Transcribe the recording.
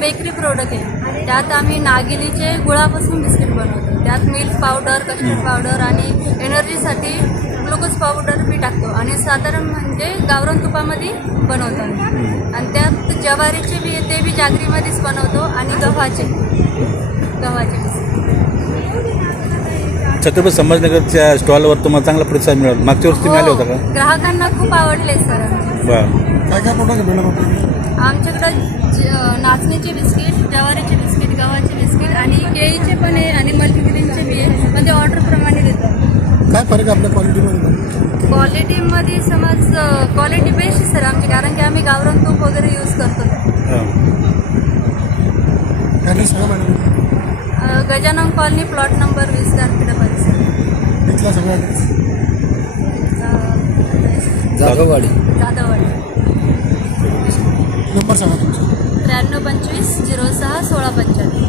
Bakery product आहे. त्यात आम्ही नागिलीचे गुळापासून बिस्किट बनवतो. त्यात मिल्क पावडर, कस्टर्ड पावडर आणि एनर्जीसाठी ग्लुकोज पावडर बी टाकतो आणि साधारण म्हणजे गावरान तुपामध्ये बनवतो आम्ही. आणि त्यात ज्वारीचे बी ते बी जागरीमध्येच बनवतो आणि गव्हाचे बिस्किट. छत्रपती संभाजीनगरच्या स्टॉलवर तुम्हाला चांगला प्रतिसाद मिळाला. मागच्या वर्षी तुम्ही आले होता का? ग्राहकांना खूप आवडले सर. बरं. काय काय प्रोडक्ट भेटलं? आमच्याकडं नाचणीचे बिस्किट, ज्वारीचे बिस्किट, गव्हाचे बिस्किट आणि केळीचे पण आहे आणि मल्टीग्रेनचे बी आहे. म्हणजे ऑर्डरप्रमाणे देतो. काय फरक आहे आपल्या क्वालिटीमध्ये? क्वालिटीमध्ये समज क्वालिटी बेस्ट आहे सर आमची, कारण की आम्ही गावरान तूप वगैरे यूज करतो. हां. ॲड्रेस सांगा madam. Gajanan colony, plot number 20 तारखेला परिसर. इथला सगळा ॲड्रेस. जाधववाडी. जाधववाडी. नंबर सांगा तुमचा. 9325 06 16 95.